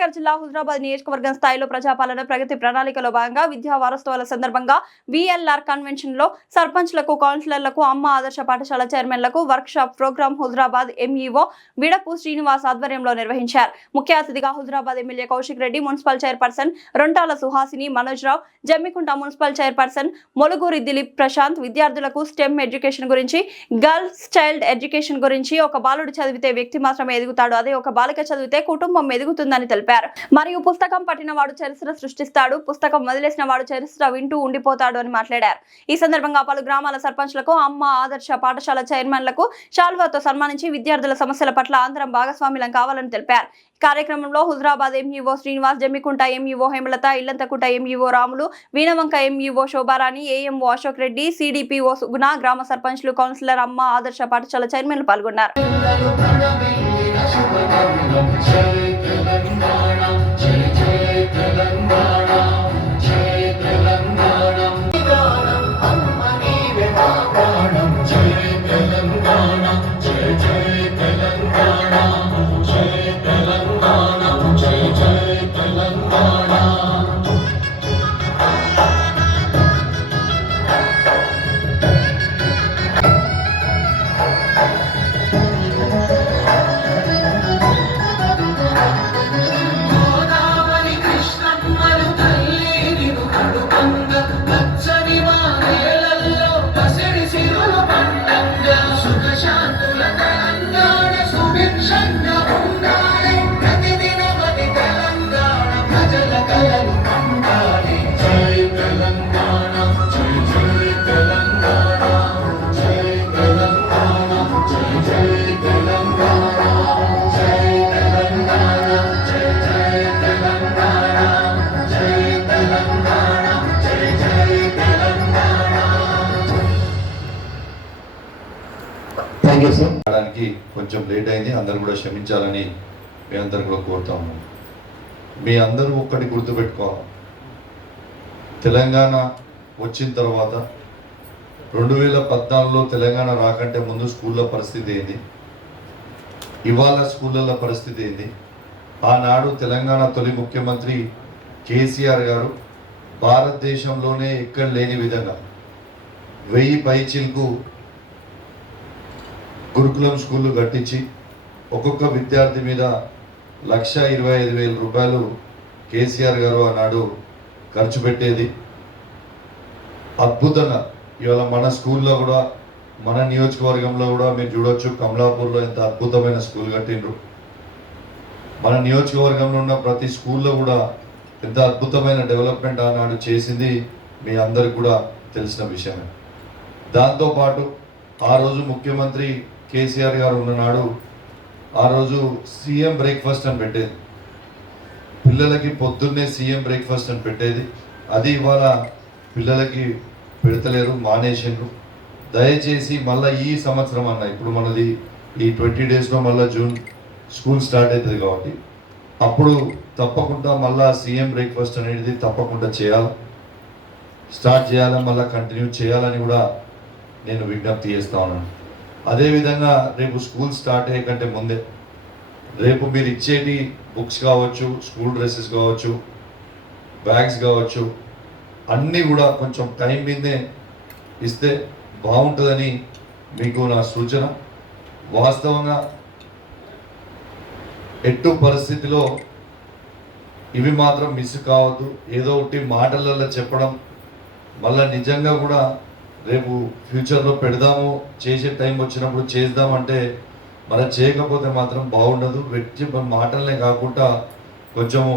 కరీంనగర్ జిల్లా హుజరాబాద్ నియోజకవర్గం స్థాయిలో ప్రజాపాలన ప్రగతి ప్రణాళికలో భాగంగా విద్యా వారోత్సవాల సందర్భంగా VLR కన్వెన్షన్ లో సర్పంచ్లకు, కౌన్సిలర్లకు, అమ్మ ఆదర్శ పాఠశాల చైర్మన్లకు workshop program Huzurabad MEO Vidapu Srinivas ఆధ్వర్యంలో నిర్వహించారు. ముఖ్య అతిథిగా Huzurabad MLA Kaushik Reddy, municipal chairperson Rontala Suhasini, Manoj Rao, Jammikunta municipal chairperson Moluguri Dileep Prashant విద్యార్థులకు స్టెమ్ ఎడ్యుకేషన్ గురించి, గర్ల్స్ చైల్డ్ ఎడ్యుకేషన్ గురించి, ఒక బాలుడు చదివితే వ్యక్తి మాత్రమే ఎదుగుతాడు, అదే ఒక బాలిక చదివితే కుటుంబం ఎదుగుతుందని తెలిపారు. మరియు పుస్తకం పట్టిన వాడు చరిత్ర సృష్టిస్తాడు, పుస్తకం వదిలేసిన వాడు చరిత్ర వింటూ ఉండిపోతాడు అని మాట్లాడారు. ఈ సందర్భంగా పలు గ్రామాల సర్పంచ్లకు, అమ్మ ఆదర్శ పాఠశాల చైర్మన్లకు శాల్వాతో సన్మానించి విద్యార్థుల సమస్యల పట్ల అందరం భాగస్వామ్యం కావాలని తెలిపారు. కార్యక్రమంలో Huzurabad MEO Srinivas, Jammikunta MEO Hemalatha, Illanthakunta MEO Ramulu, Veenavanka MEO Shobharani, AMO Ashok Reddy, CDPO సుగుణ, గ్రామ సర్పంచ్లు, కౌన్సిలర్, అమ్మ ఆదర్శ పాఠశాల చైర్మన్లు పాల్గొన్నారు. కొంచెం లేట్ అయింది, అందరూ కూడా క్షమించాలని మీ అందరు కూడా కోరుతాము. మీ అందరూ ఒక్కటి గుర్తుపెట్టుకోవాలి, తెలంగాణ వచ్చిన తర్వాత 2014లో తెలంగాణ రాకంటే ముందు స్కూళ్ళ పరిస్థితి ఏంది, ఇవాళ స్కూళ్ళ పరిస్థితి ఏంది. ఆనాడు తెలంగాణ తొలి ముఖ్యమంత్రి KCR గారు భారతదేశంలోనే ఎక్కడ లేని విధంగా 1000 పైచిలకు గురుకులం స్కూళ్ళు కట్టించి ఒక్కొక్క విద్యార్థి మీద 1,25,000 రూపాయలు KCR గారు ఆనాడు ఖర్చు పెట్టేది. అద్భుతంగా ఇవాళ మన స్కూల్లో కూడా, మన నియోజకవర్గంలో కూడా మీరు చూడొచ్చు, కమలాపూర్లో ఎంత అద్భుతమైన స్కూల్ కట్టిండ్రు. మన నియోజకవర్గంలో ఉన్న ప్రతి స్కూల్లో కూడా ఎంత అద్భుతమైన డెవలప్మెంట్ ఆనాడు చేసింది మీ అందరికి కూడా తెలిసిన విషయమే. దాంతోపాటు ఆ రోజు ముఖ్యమంత్రి KCR గారు ఉన్ననాడు ఆ రోజు CM బ్రేక్ఫాస్ట్ అని పెట్టేది, పిల్లలకి పొద్దున్నే CM బ్రేక్ఫాస్ట్ అని పెట్టేది. అది ఇవాళ పిల్లలకి పెడతలేరు, మానేసిండ్రు. దయచేసి మళ్ళీ ఈ సంవత్సరం అన్న, ఇప్పుడు మనది ఈ 20 డేస్లో మళ్ళీ జూన్ స్కూల్ స్టార్ట్ అవుతుంది కాబట్టి అప్పుడు తప్పకుండా మళ్ళీ CM బ్రేక్ఫాస్ట్ అనేది తప్పకుండా స్టార్ట్ చేయాలని, మళ్ళీ కంటిన్యూ చేయాలని కూడా నేను విజ్ఞప్తి చేస్తా ఉన్నాను. అదేవిధంగా రేపు స్కూల్ స్టార్ట్ అయ్యే కంటే ముందే రేపు మీరు ఇచ్చేటి బుక్స్ కావచ్చు, స్కూల్ డ్రెస్సెస్ కావచ్చు, బ్యాగ్స్ కావచ్చు, అన్నీ కూడా కొంచెం టైం మీదే ఇస్తే బాగుంటుందని మీకు నా సూచన. వాస్తవంగా ఎట్టు పరిస్థితిలో ఇవి మాత్రం మిస్ కావద్దు. ఏదో ఒకటి మాటలలో చెప్పడం, మళ్ళీ నిజంగా కూడా రేపు ఫ్యూచర్లో పెడదాము, చేసే టైం వచ్చినప్పుడు చేద్దామంటే మనం చేయకపోతే మాత్రం బాగుండదు. వ్యక్తి మాటలనే కాకుండా కొంచెము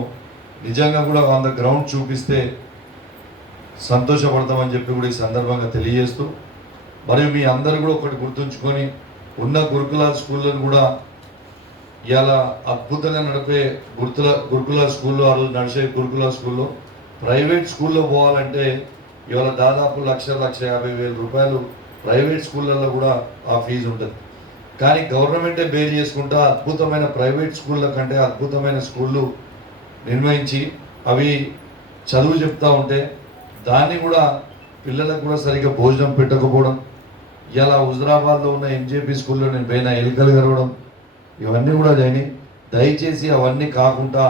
నిజంగా కూడా ఆన్ ద గ్రౌండ్ చూపిస్తే సంతోషపడతామని చెప్పి కూడా ఈ సందర్భంగా తెలియజేస్తూ, మరియు మీ అందరూ కూడా ఒకటి గుర్తుంచుకొని, ఉన్న గురుకుల స్కూళ్ళను కూడా ఇలా అద్భుతంగా నడిపే గురుకుల స్కూల్లో, ఆ రోజు నడిచే గురుకుల స్కూల్లో ప్రైవేట్ స్కూల్లో పోవాలంటే ఇవాళ దాదాపు 1,50,000 రూపాయలు ప్రైవేట్ స్కూళ్ళల్లో కూడా ఆ ఫీజు ఉంటుంది. కానీ గవర్నమెంటే బేర్ చేసుకుంటా అద్భుతమైన ప్రైవేట్ స్కూళ్ళ కంటే అద్భుతమైన స్కూళ్ళు నిర్వహించి అవి చదువు చెప్తా ఉంటే దాన్ని కూడా పిల్లలకు కూడా సరిగ్గా భోజనం పెట్టకపోవడం, ఇలా హుజరాబాద్లో ఉన్న MJP స్కూల్లో నేను పోయిన ఎలుకలు కలవడం, ఇవన్నీ కూడా జరిగినాయి. దయచేసి అవన్నీ కాకుండా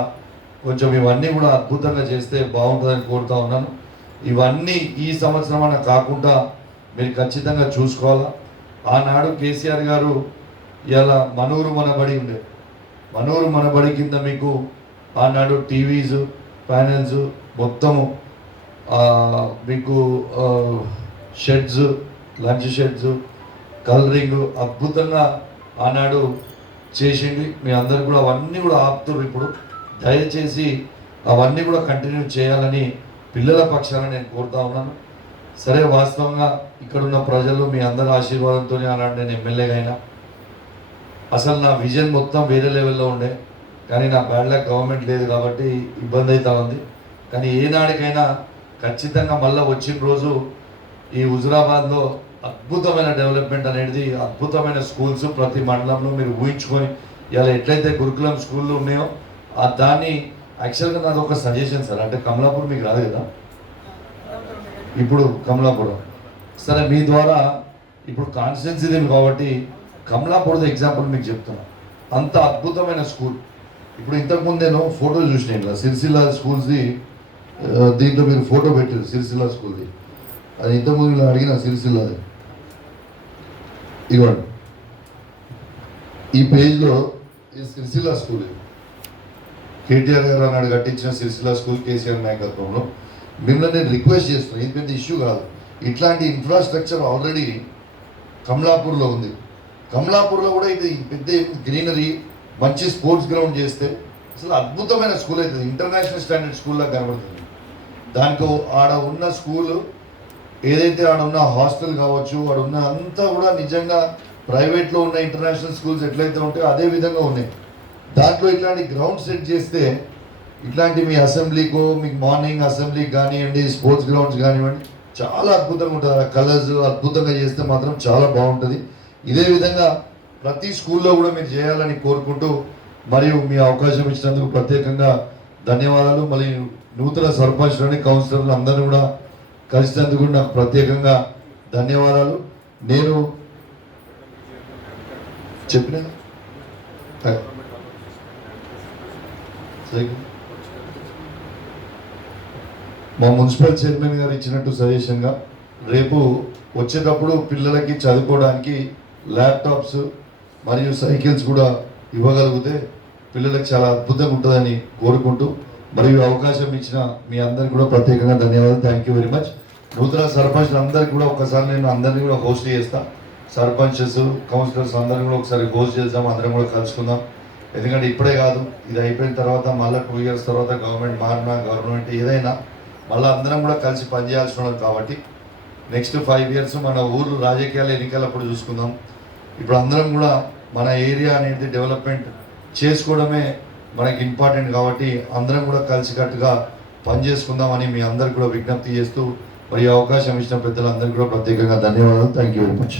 కొంచెం ఇవన్నీ కూడా అద్భుతంగా చేస్తే బాగుంటుందని కోరుతా ఉన్నాను. ఇవన్నీ ఈ సంవత్సరం అన్న కాకుండా మీరు ఖచ్చితంగా చూసుకోవాలా. ఆనాడు కేసీఆర్ గారు ఇలా మనూరు మనబడి ఉండే, మనూరు మనబడి కింద మీకు ఆనాడు టీవీస్, ప్యానెల్స్ మొత్తము మీకు షెడ్స్, లంచ్ షెడ్స్, కలరింగ్ అద్భుతంగా ఆనాడు చేసింది. మీ అందరు కూడా అవన్నీ కూడా ఆపుతారు. ఇప్పుడు దయచేసి అవన్నీ కూడా కంటిన్యూ చేయాలని పిల్లల పక్షాన నేను కోరుతా ఉన్నాను. సరే, వాస్తవంగా ఇక్కడున్న ప్రజలు మీ అందరి ఆశీర్వాదంతో ఆనాడు నేను ఎమ్మెల్యేగా అయినా. అసలు నా విజన్ మొత్తం వేరే లెవెల్లో ఉండే, కానీ నా బ్యాడ్ లక్ గవర్నమెంట్ లేదు కాబట్టి ఇబ్బంది అవుతా ఉంది. కానీ ఏనాడికైనా ఖచ్చితంగా మళ్ళీ వచ్చిన రోజు ఈ హుజురాబాద్లో అద్భుతమైన డెవలప్మెంట్ అనేది, అద్భుతమైన స్కూల్స్ ప్రతి మండలంలో మీరు ఊహించుకొని ఇలా ఎట్లయితే గురుకులం స్కూళ్ళు ఉన్నాయో దాన్ని యాక్చువల్గా నాది ఒక సజెషన్ సార్. అంటే కమలాపూర్ మీకు రాదు కదా, ఇప్పుడు కమలాపురం సరే మీ ద్వారా ఇప్పుడు కాన్స్టిట్యున్సీ కాబట్టి కమలాపూర్ది ఎగ్జాంపుల్ మీకు చెప్తున్నా. అంత అద్భుతమైన స్కూల్. ఇప్పుడు ఇంతకుముందు నేను ఫోటో చూసిన ఇలా సిరిసిల్ల స్కూల్స్ది, దీంట్లో మీరు ఫోటో పెట్టారు సిరిసిల్ల స్కూల్ది. అది ఇంతకుముందు ఇలా అడిగిన సిరిసిల్లది ఇవ్వండి. ఈ పేజ్లో ఈ సిరిసిల్ల స్కూల్, కేటీఆర్ గారు అన్నాడు కట్టించిన సిరిసిల్ల స్కూల్ కేసీఆర్ నాయకత్వంలో. మిమ్మల్ని నేను రిక్వెస్ట్ చేస్తున్నాను, ఇది పెద్ద ఇష్యూ కాదు. ఇట్లాంటి ఇన్ఫ్రాస్ట్రక్చర్ ఆల్రెడీ కమలాపూర్లో ఉంది. కమలాపూర్లో కూడా ఇది పెద్ద గ్రీనరీ, మంచి స్పోర్ట్స్ గ్రౌండ్ చేస్తే అసలు అద్భుతమైన స్కూల్ అవుతుంది. ఇంటర్నేషనల్ స్టాండర్డ్ స్కూల్లా కనబడుతుంది. దానికి ఆడ ఉన్న స్కూలు ఏదైతే ఆడ ఉన్న హాస్టల్ కావచ్చు, ఆడ ఉన్న అంతా కూడా నిజంగా ప్రైవేట్లో ఉన్న ఇంటర్నేషనల్ స్కూల్స్ ఎట్లయితే ఉంటాయో అదే విధంగా ఉన్నాయి. దాంట్లో ఇట్లాంటి గ్రౌండ్ సెట్ చేస్తే ఇట్లాంటి మీ అసెంబ్లీకో, మీకు మార్నింగ్ అసెంబ్లీకి కానివ్వండి, స్పోర్ట్స్ గ్రౌండ్స్ కానివ్వండి, చాలా అద్భుతంగా ఉంటుంది. ఆ కలర్స్ అద్భుతంగా చేస్తే మాత్రం చాలా బాగుంటుంది. ఇదే విధంగా ప్రతి స్కూల్లో కూడా మీరు చేయాలని కోరుకుంటూ, మరియు మీ అవకాశం ఇచ్చినందుకు ప్రత్యేకంగా ధన్యవాదాలు. మళ్ళీ నూతన సర్పంచ్లని, కౌన్సిలర్లు అందరూ కూడా కలిసినందుకు నాకు ప్రత్యేకంగా ధన్యవాదాలు. నేను చెప్పిన మా మున్సిపల్ చైర్మన్ గారు ఇచ్చినట్టు సజెషన్గా రేపు వచ్చేటప్పుడు పిల్లలకి చదువుకోవడానికి ల్యాప్టాప్స్ మరియు సైకిల్స్ కూడా ఇవ్వగలిగితే పిల్లలకు చాలా అద్భుతంగా ఉంటుందని కోరుకుంటూ, మరియు అవకాశం ఇచ్చిన మీ అందరికీ కూడా ప్రత్యేకంగా ధన్యవాదాలు. Thank you very much. నూతన సర్పంచ్లు అందరికీ కూడా ఒకసారి నేను అందరినీ కూడా హోస్ట్ చేస్తాను. సర్పంచెస్, కౌన్సిలర్స్ అందరినీ కూడా ఒకసారి హోస్ట్ చేద్దాం, అందరం కూడా కలుసుకుందాం. ఎందుకంటే ఇప్పుడే కాదు, ఇది అయిపోయిన తర్వాత మళ్ళీ 2 years తర్వాత గవర్నమెంట్ మారినా, గవర్నమెంట్ ఏదైనా మళ్ళీ అందరం కూడా కలిసి పనిచేయాల్సి ఉన్నాం. కాబట్టి నెక్స్ట్ 5 years మన ఊరు రాజకీయాలు, ఎన్నికలప్పుడు చూసుకుందాం. ఇప్పుడు అందరం కూడా మన ఏరియా అనేది డెవలప్మెంట్ చేసుకోవడమే మనకి ఇంపార్టెంట్. కాబట్టి అందరం కూడా కలిసికట్టుగా పనిచేసుకుందామని మీ అందరికి కూడా విజ్ఞప్తి చేస్తూ, మరి అవకాశం ఇచ్చిన పెద్దలందరికీ కూడా ప్రత్యేకంగా ధన్యవాదాలు. Thank you very much.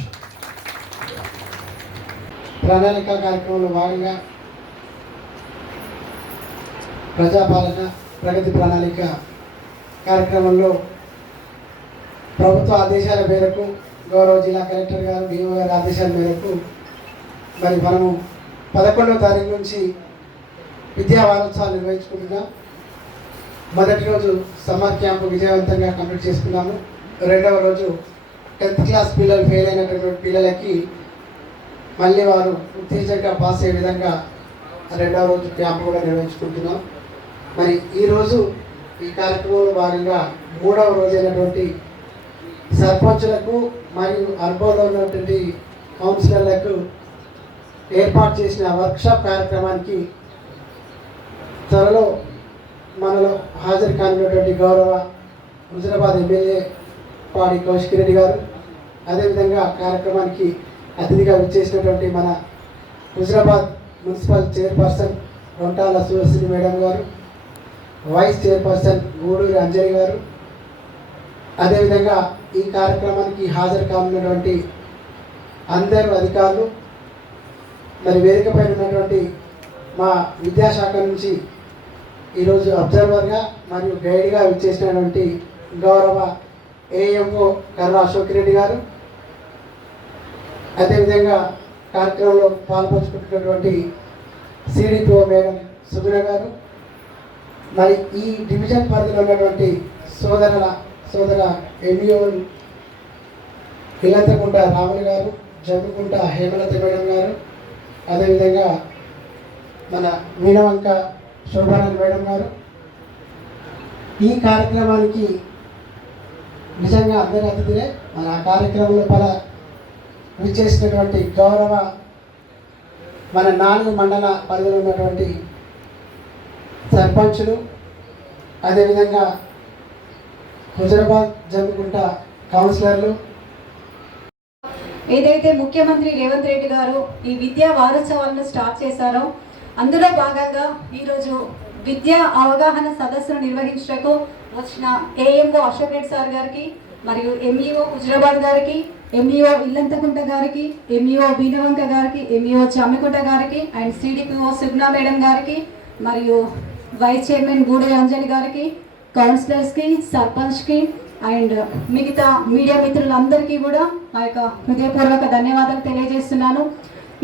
ప్రణాళిక కార్యక్రమంలో భాగంగా ప్రజాపాలన ప్రగతి ప్రణాళిక కార్యక్రమంలో ప్రభుత్వ ఆదేశాల మేరకు, గౌరవ జిల్లా కలెక్టర్ గారు, డిఓ గారి ఆదేశాల మేరకు మరి మనము 11వ తారీఖు నుంచి విద్యా వారోత్సవాలు నిర్వహించుకుంటున్నాం. మొదటి రోజు సమ్మర్ క్యాంపు విజయవంతంగా కంప్లీట్ చేసుకున్నాము. రెండవ రోజు 10th క్లాస్ పిల్లలు ఫెయిల్ అయినటువంటి పిల్లలకి మళ్ళీ వారు ఉత్తేజంగా పాస్ అయ్యే విధంగా రెండవ రోజు క్యాంపు కూడా నిర్వహించుకుంటున్నాం. మరి ఈరోజు ఈ కార్యక్రమంలో భాగంగా 3వ రోజు అయినటువంటి సర్పంచులకు మరియు అర్బన్లో ఉన్నటువంటి కౌన్సిలర్లకు ఏర్పాటు చేసిన వర్క్షాప్ కార్యక్రమానికి త్వరలో మనలో హాజరు కానున్నటువంటి గౌరవ హుజురాబాద్ ఎమ్మెల్యే పాడి కౌశిక్ రెడ్డి గారు, అదేవిధంగా కార్యక్రమానికి అతిథిగా విచ్చేసినటువంటి మన హుజురాబాద్ మున్సిపల్ చైర్పర్సన్ రొంటాల సురశ్రీ మేడం గారు, వైస్ చైర్పర్సన్ గూడూరి అంజలి గారు, అదేవిధంగా ఈ కార్యక్రమానికి హాజరు కానున్నటువంటి అందరూ అధికారులు, మరి వేదికపై ఉన్నటువంటి మా విద్యాశాఖ నుంచి ఈరోజు అబ్జర్వర్గా మరియు గైడ్గా విచ్చేసినటువంటి గౌరవ ఏఎంఓ కర్ర అశోక్ రెడ్డి గారు, అదేవిధంగా కార్యక్రమంలో పాల్పంచుకుంటున్నటువంటి సిడిపిఓ మేడం సుగుణ గారు, మరి ఈ డివిజన్ పరిధిలో ఉన్నటువంటి సోదర ఎంఈఓ ఇల్లంతకుంట రాములు గారు, జమ్మికుంట హేమలత మేడం గారు, అదేవిధంగా మన మీనవంక శోభానంద మేడం గారు, ఈ కార్యక్రమానికి నిజంగా అందరి అతిథులే. మరి ఆ కార్యక్రమంలో విచ్చేసినటువంటి గౌరవ మన 4 మండల పరిధిలో ఉన్నటువంటి సర్పంచులు, అదేవిధంగా హుజరాబాద్ జమ్మికుంట కౌన్సిలర్లు, ఏదైతే ముఖ్యమంత్రి రేవంత్ రెడ్డి గారు ఈ విద్యా వారోత్సవాలను స్టార్ట్ చేశారో అందులో భాగంగా ఈరోజు విద్యా అవగాహన సదస్సును నిర్వహించడానికి వచ్చిన ఏఎంఓ అశోక్ రెడ్డి సార్ గారికి, మరియు ఎంఈఓ హుజరాబాద్ గారికి, ఎంఈఓ ఇల్లంతకుంట గారికి, ఎంఈఓ బీనవంక గారికి, ఎంఈఓ చామికుంట గారికి, అండ్ సిడిపిఓ సుగ్నా మేడం గారికి, మరియు వైస్ చైర్మన్ గూడె అంజలి గారికి, కౌన్సిలర్స్కి, సర్పంచ్కి అండ్ మిగతా మీడియా మిత్రులందరికీ కూడా మా యొక్క హృదయపూర్వక ధన్యవాదాలు తెలియజేస్తున్నాను.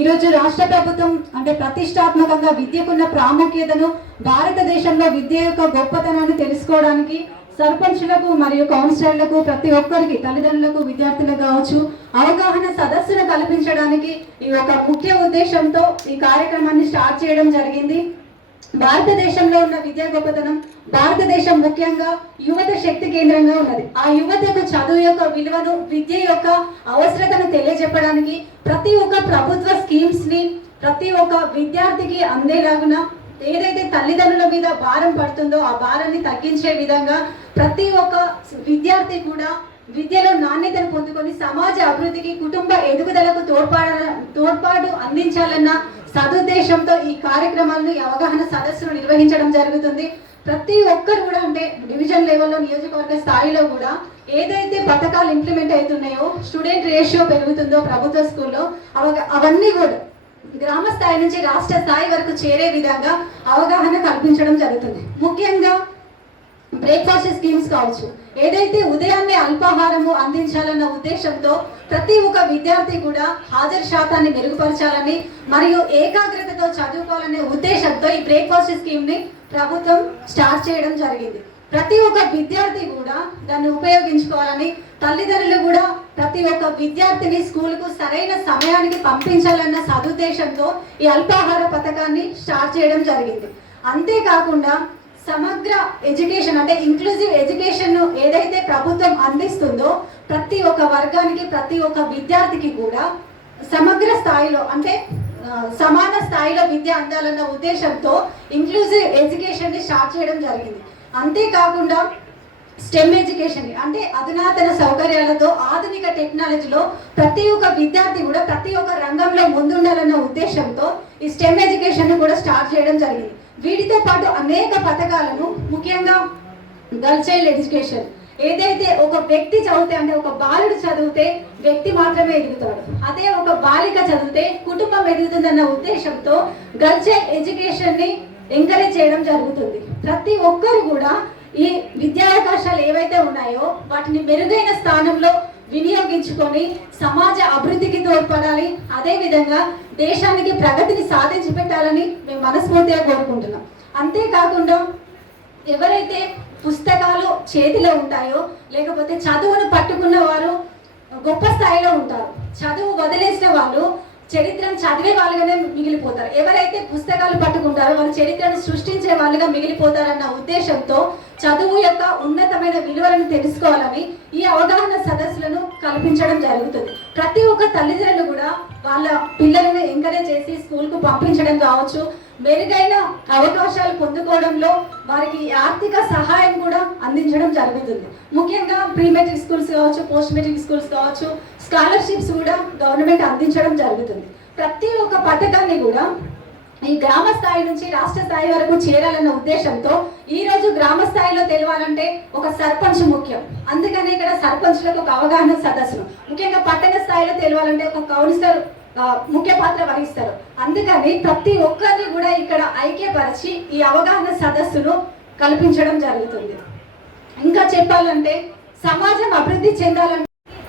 ఈరోజు రాష్ట్ర ప్రభుత్వం అంటే ప్రతిష్టాత్మకంగా విద్యకున్న ప్రాముఖ్యతను, భారతదేశంలో విద్య యొక్క గొప్పతనాన్ని తెలుసుకోవడానికి సర్పంచులకు మరియు కౌన్సిలర్లకు, ప్రతి ఒక్కరికి, తల్లిదండ్రులకు, విద్యార్థులకు కావచ్చు, అవగాహన సదస్సును కల్పించడానికి ఈ ఒక ముఖ్య ఉద్దేశంతో ఈ కార్యక్రమాన్ని స్టార్ట్ చేయడం జరిగింది. భారతదేశంలో ఉన్న విద్యా గొప్పతనం, భారతదేశం ముఖ్యంగా యువత శక్తి కేంద్రంగా ఉన్నది. ఆ యువతకు చదువు యొక్క విలువను, విద్య యొక్క అవసరతను తెలియజెప్పడానికి ప్రతి ఒక్క ప్రభుత్వ స్కీమ్స్ ని ప్రతి ఒక్క విద్యార్థికి అందేలాగున, ఏదైతే తల్లిదండ్రుల మీద భారం పడుతుందో ఆ భారాన్ని తగ్గించే విధంగా ప్రతి ఒక్క విద్యార్థి కూడా విద్యలో నాణ్యతను పొందుకొని సమాజ అభివృద్ధికి, కుటుంబ ఎదుగుదలకు తోడ్పాటు అందించాలన్న సదుద్దేశంతో ఈ కార్యక్రమాలను, ఈ అవగాహన సదస్సును నిర్వహించడం జరుగుతుంది. ప్రతి ఒక్కరు కూడా అంటే డివిజన్ లెవెల్లో, నియోజకవర్గ స్థాయిలో కూడా ఏదైతే పథకాలు ఇంప్లిమెంట్ అవుతున్నాయో, స్టూడెంట్ రేషియో పెరుగుతుందో ప్రభుత్వ స్కూల్లో, అవన్నీ కూడా గ్రామ స్థాయి నుంచి రాష్ట్ర స్థాయి వరకు చేరే విధంగా అవగాహన కల్పించడం జరుగుతుంది. ముఖ్యంగా బ్రేక్ఫాస్ట్ స్కీమ్స్ కావచ్చు, ఏదైతే ఉదయాన్నే అల్పాహారము అందించాలన్న ఉద్దేశంతో ప్రతి ఒక్క విద్యార్థి కూడా హాజరు శాతాన్ని మెరుగుపరచాలని మరియు ఏకాగ్రతతో చదువుకోవాలనే ఉద్దేశంతో ఈ బ్రేక్ఫాస్ట్ స్కీమ్ ని ప్రభుత్వం స్టార్ట్ చేయడం జరిగింది. ప్రతి ఒక్క విద్యార్థి కూడా దాన్ని ఉపయోగించుకోవాలని, తల్లిదండ్రులు కూడా ప్రతి ఒక్క విద్యార్థిని స్కూల్కు సరైన సమయానికి పంపించాలన్న సదుద్దేశంతో ఈ అల్పాహార పథకాన్ని స్టార్ట్ చేయడం జరిగింది. అంతేకాకుండా సమగ్ర ఎడ్యుకేషన్ అంటే ఇంక్లూజివ్ ఎడ్యుకేషన్ ఏదైతే ప్రభుత్వం అందిస్తుందో ప్రతి ఒక్క వర్గానికి, ప్రతి ఒక్క విద్యార్థికి కూడా సమగ్ర స్థాయిలో అంటే సమాన స్థాయిలో విద్య అందాలన్న ఉద్దేశంతో ఇంక్లూజివ్ ఎడ్యుకేషన్ ని స్టార్ట్ చేయడం జరిగింది. అంతేకాకుండా స్టెమ్ ఎడ్యుకేషన్ అంటే అధునాతన సౌకర్యాలతో, ఆధునిక టెక్నాలజీలో ప్రతి ఒక్క విద్యార్థి కూడా ప్రతి ఒక్క రంగంలో ముందుండాలన్న ఉద్దేశంతో ఈ స్టెమ్ ఎడ్యుకేషన్ కూడా స్టార్ట్ చేయడం జరిగింది. వీటితో పాటు అనేక పథకాలను, ముఖ్యంగా గర్ల్ చైల్డ్ ఎడ్యుకేషన్, ఏదైతే ఒక వ్యక్తి చదివితే అంటే ఒక బాలుడు చదివితే వ్యక్తి మాత్రమే ఎదుగుతాడు, అదే ఒక బాలిక చదివితే కుటుంబం ఎదుగుతుందన్న ఉద్దేశంతో గర్ల్ చైల్డ్ ఎడ్యుకేషన్ ని ఎంకరేజ్ చేయడం జరుగుతుంది. ప్రతి ఒక్కరు కూడా ఈ విద్యావకాశాలు ఏవైతే ఉన్నాయో వాటిని మెరుగైన స్థానంలో వినియోగించుకొని సమాజ అభివృద్ధికి తోడ్పడాలి, అదేవిధంగా దేశానికి ప్రగతిని సాధించి పెట్టాలని మేము మనస్ఫూర్తిగా కోరుకుంటున్నాం. అంతేకాకుండా ఎవరైతే పుస్తకాలు చేతిలో ఉంటాయో, లేకపోతే చదువును పట్టుకున్న వారు గొప్ప స్థాయిలో ఉంటారు, చదువు వదిలేసిన వాళ్ళు చరిత్రను చదివే వాళ్ళుగానే మిగిలిపోతారు. ఎవరైతే పుస్తకాలు పట్టుకుంటారో వాళ్ళు చరిత్రను సృష్టించే వాళ్ళుగా మిగిలిపోతారన్న ఉద్దేశంతో చదువు యొక్క ఉన్నతమైన విలువలను తెలుసుకోవాలని ఈ అవగాహన సదస్సులను కల్పించడం జరుగుతుంది. ప్రతి ఒక్క తల్లిదండ్రులు కూడా వాళ్ళ పిల్లలను ఎంకరేజ్ చేసి స్కూల్కు పంపించడం కావచ్చు, మెరుగైన అవకాశాలు పొందుకోవడంలో వారికి ఆర్థిక సహాయం కూడా అందించడం జరుగుతుంది. ముఖ్యంగా ప్రీ మెట్రిక్ స్కూల్స్ కావచ్చు, పోస్ట్ మెట్రిక్ స్కూల్స్ కావచ్చు, స్కాలర్షిప్స్ కూడా గవర్నమెంట్ అందించడం జరుగుతుంది. ప్రతి ఒక్క పథకాన్ని కూడా ఈ గ్రామ స్థాయి నుంచి రాష్ట్ర స్థాయి వరకు చేరాలన్న ఉద్దేశంతో ఈ రోజు గ్రామ స్థాయిలో తెలవాలంటే ఒక సర్పంచ్ ముఖ్యం. అందుకని ఇక్కడ సర్పంచ్లకు ఒక అవగాహన సదస్సులు, ముఖ్యంగా పట్టణ స్థాయిలో తెలవాలంటే ఒక కౌన్సిలర్ ముఖ్య పాత్ర వహిస్తారు. అందుకని ప్రతి ఒక్కరిని కూడా ఇక్కడ ఐక్యపరిచి ఈ అవగాహన సదస్సును కల్పించడం జరుగుతుంది. ఇంకా చెప్పాలంటే సమాజం అభివృద్ధి చెందాలంటే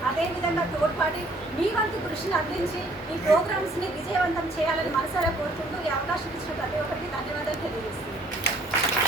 అదేవిధంగా తోడ్పాటి మీ వంతు కృషిని అందించి ఈ ప్రోగ్రామ్స్ ని విజయవంతం చేయాలని మనసారా కోరుకుంటూ ఈ అవకాశం ఇచ్చిన ప్రతి ఒక్కరికి ధన్యవాదాలు తెలియజేస్తున్నాను.